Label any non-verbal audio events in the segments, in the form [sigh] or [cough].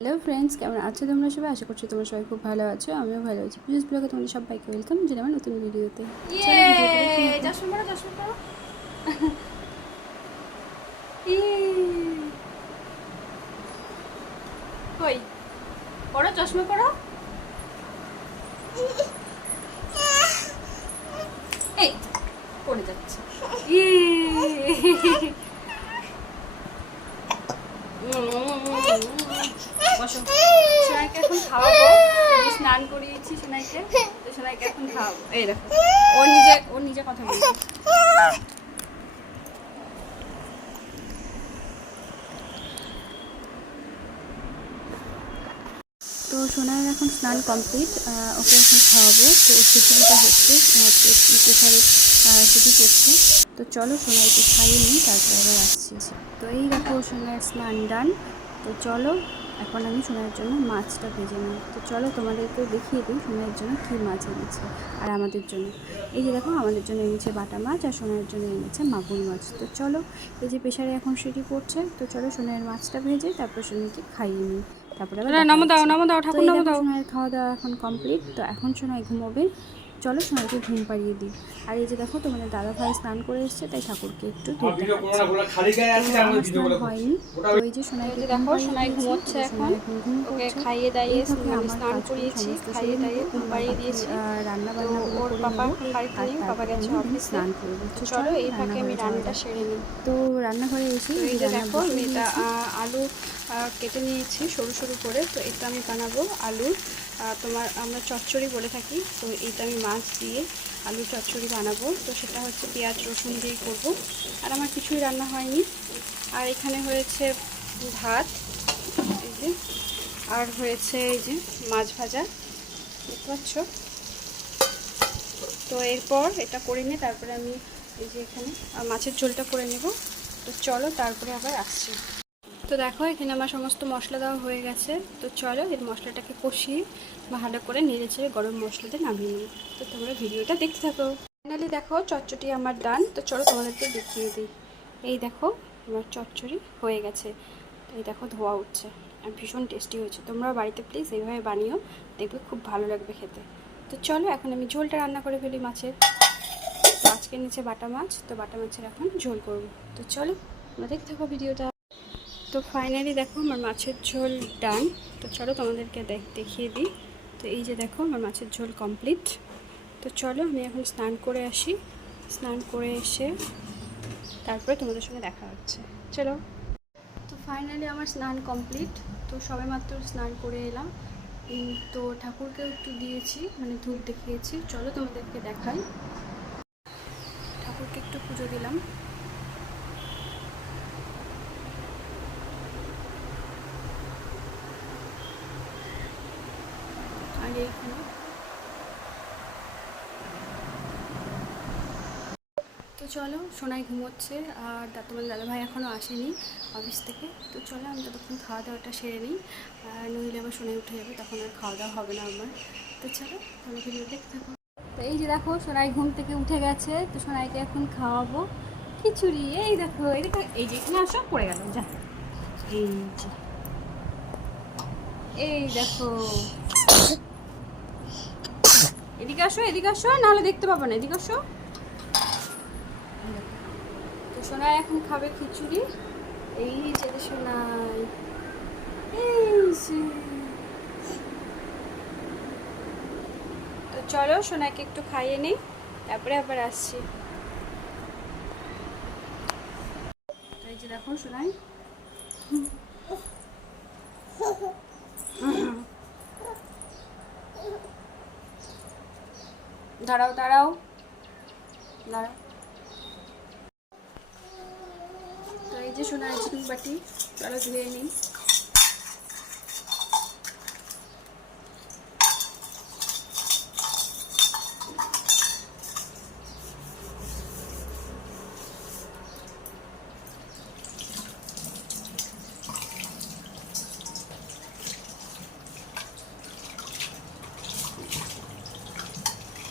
Hello friends কেমন আছো তোমরা সবাই? আশা করছি তোমরা সবাই খুব ভালো আছো আমিও ভালো আছি। পুজোস ব্লগে তোমাদের সবাইকে ওয়েলকাম যেটা আমার নতুন ভিডিওতে। [laughs] কই? পরো চশমা পরো [laughs] এই পড়ে যাচ্ছে [laughs] ইয়ে বসো সোনাইকে এখন খাওয়াবো আমি স্নান করিয়েছি সোনাইকে। তো সোনাইকে এখন খাওয়াবো। এই দেখো ও নিজে ও নিজে কথা বলছে। তো সোনার এখন স্নান কমপ্লিট ওকে এখন খাওয়াবো। তো খিচুড়িটা হচ্ছে প্রেশারে সিটি করছে। তো চলো সোনাইকে খাইয়ে নিই তারপরে আবার আসছি। তো এই দেখো সোনার স্নান ডান। তো চলো এখন আমি সোনার জন্য মাছটা ভেজে নিই তো চলো তোমাদেরকে দেখিয়ে দিই সোনার জন্য কী মাছ এনেছে আর আমাদের জন্য। এই যে দেখো আমাদের জন্য এনেছে বাটা মাছ আর সোনার জন্য এনেছে মাগুর মাছ। তো চলো এই যে প্রেশারে এখন সিটি করছে তো চলো সোনার মাছটা ভেজে তারপর সোনাকে খাইয়ে নিই। তারপরে আবার না, দেখা নামো দাও নামো দাও ঠাকুর নামো দাও। সোনার খাওয়া দাওয়া এখন কমপ্লিট তো এখন সোনাই ঘুমোবে। চলো সোনাইকে ঘুম পাড়িয়ে দিই। আর এই যে দেখো তোমাদের দাদা ভাই স্নান করে এসছে তাই ঠাকুরকে একটু ধুতে স্নান হয়নি। এই যে ঘুম দেখো, সোনাই ঘুমোচ্ছে এখন। সোনাই ওকে। খাইয়ে দাইয়ে স্নান করিয়েছি খাইয়ে দাইয়ে ঘুম আমার পাড়িয়ে দিয়েছি রান্না বান্না ওর পাপা বাড়িতে বাবা গেছে অফিসে স্নান করব তো চলো এই ফাঁকে আমি রান্নাটা সেরে নিই। তো রান্নাঘরে এসে এই যে দেখো আমি এটা আলু কেটে নিয়েছি সরু সরু করে তো এটা আমি বানাবো আলুর। তোমার আমরা চচ্চড়ি বলে থাকি, তো এইটা আমি মাছ দিয়ে আলু চচ্চড়ি বানাবো। তো সেটা হচ্ছে পেঁয়াজ, রসুন দিয়ে করব। আর আমার কিছুই রান্না হয়নি। আর এখানে হয়েছে ভাত, এই যে, আর হয়েছে এই যে মাছ ভাজা, দেখতে পাচ্ছ? তো এরপর এটা করে নিয়ে তারপরে আমি এই যে এখানে মাছের ঝোলটা করে নেব। তো চলো তারপরে আবার আসছি। তো দেখো, এখানে আমার সমস্ত মশলা দেওয়া হয়ে গেছে। তো চলো এর মশলাটাকে কষিয়ে ভালো করে নেড়ে চেড়ে গরম মশলাতে নামিয়ে নিই। তো তোমরা ভিডিওটা দেখতে থাকো। ফাইনালি দেখো চচ্চটি আমার ডান তো চলো তোমাদেরকে দেখিয়ে দিই। এই দেখো, আমার চচ্চড়ি হয়ে গেছে। এই দেখো, ধোয়া উঠছে। আর ভীষণ টেস্টি হয়েছে। তোমরা বাড়িতে প্লিজ এইভাবে বানিও। দেখবে খুব ভালো লাগবে খেতে। তো চলো, এখন আমি ঝোলটা রান্না করে ফেলি মাছের। আজকে নিচে বাটা মাছ। তো বাটা মাছের এখন ঝোল করব। তো চলো, তোমরা দেখতে থাকো ভিডিওটা। তো ফাইনালি দেখো আমার মাছের ঝোল ডান তো চলো তোমাদেরকে দেখ- দেখিয়ে দিই। তো এই যে দেখো আমার মাছের ঝোল কমপ্লিট তো চলো আমি এখন স্নান করে আসি। স্নান করে এসে তারপরে তোমাদের সঙ্গে দেখা হচ্ছে। চলো। তো ফাইনালি আমার স্নান কমপ্লিট তো সবে মাত্র স্নান করে এলাম। তো ঠাকুরকে একটু দিয়েছি মানে ধূপ দেখিয়েছি। চলো তোমাদেরকে দেখাই। ঠাকুরকে একটু পুজো দিলাম। এইখানে তো চলো, সোনাই ঘুমোচ্ছে আর দা- তোমার দাদাভাই এখনও আসেনি অফিস থেকে। তো চলো, আমি ততক্ষণ খাওয়া দাওয়াটা সেরে নিই আর নইলে আবার সোনাই উঠে যাবে, তখন আর খাওয়া দাওয়া হবে না আমার। তো চলো, তোমরা ভিডিও দেখতে থাকো। তো এই যে দেখো, সোনাই ঘুম থেকে উঠে গেছে, তো সোনাইকে এখন খাওয়াবো খিচুড়ি। এই দেখো এই দেখো, এই যে এখানে আসো পড়ে গেল, যা। এই যে, এই দেখো। এদিকে আসো এদিকে আসো, নাহলে দেখতে পাবো না, এদিকে আসো। তো সোনাই এখন খাবে খিচুড়ি। এই যেতে সোনাই তো চলো সোনাকে একটু খাইয়ে নিই, তারপরে আবার আসছি। এই যে দেখো সোনাই। দাঁড়াও দাঁড়াও। দাঁড়াও। তো এই যে সোনার চিকেন বাটি তারা ধুয়ে নিই।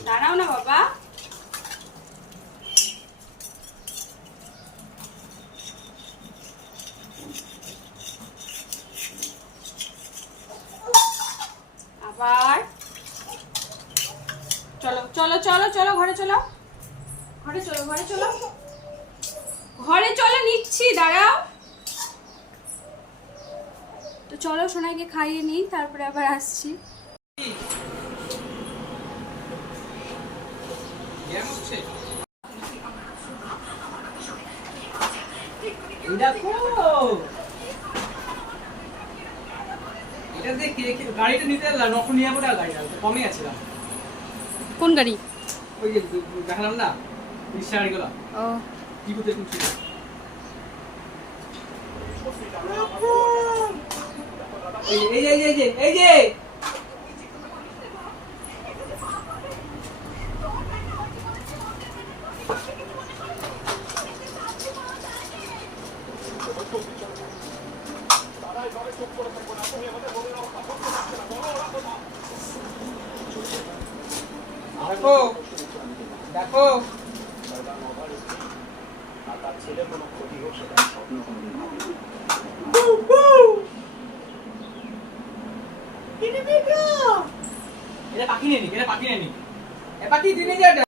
দাঁড়াও না বাবা। আবার। চলো চলো চলো চলো, ঘরে চলো। ঘরে চলো ঘরে চলো। ঘরে চলো, নিচ্ছি, দাঁড়াও। তো চলো সোনাকে খাইয়ে নিই, তারপরে আবার আসছি। দেখো। এটা দেখে গাড়িটা নিতে এলাম নখন নিয়ে গাড়িটা কমে গেছিলাম কোন গাড়ি? ওই যে দেখালাম না রিক্সা গাড়িগুলো ও। কি করতে এই এই যে এই যে। এই যে এই যে দেখো দেখো এটা পাখি নেই এটা পাখি নেই। এ পাখি দিনে যা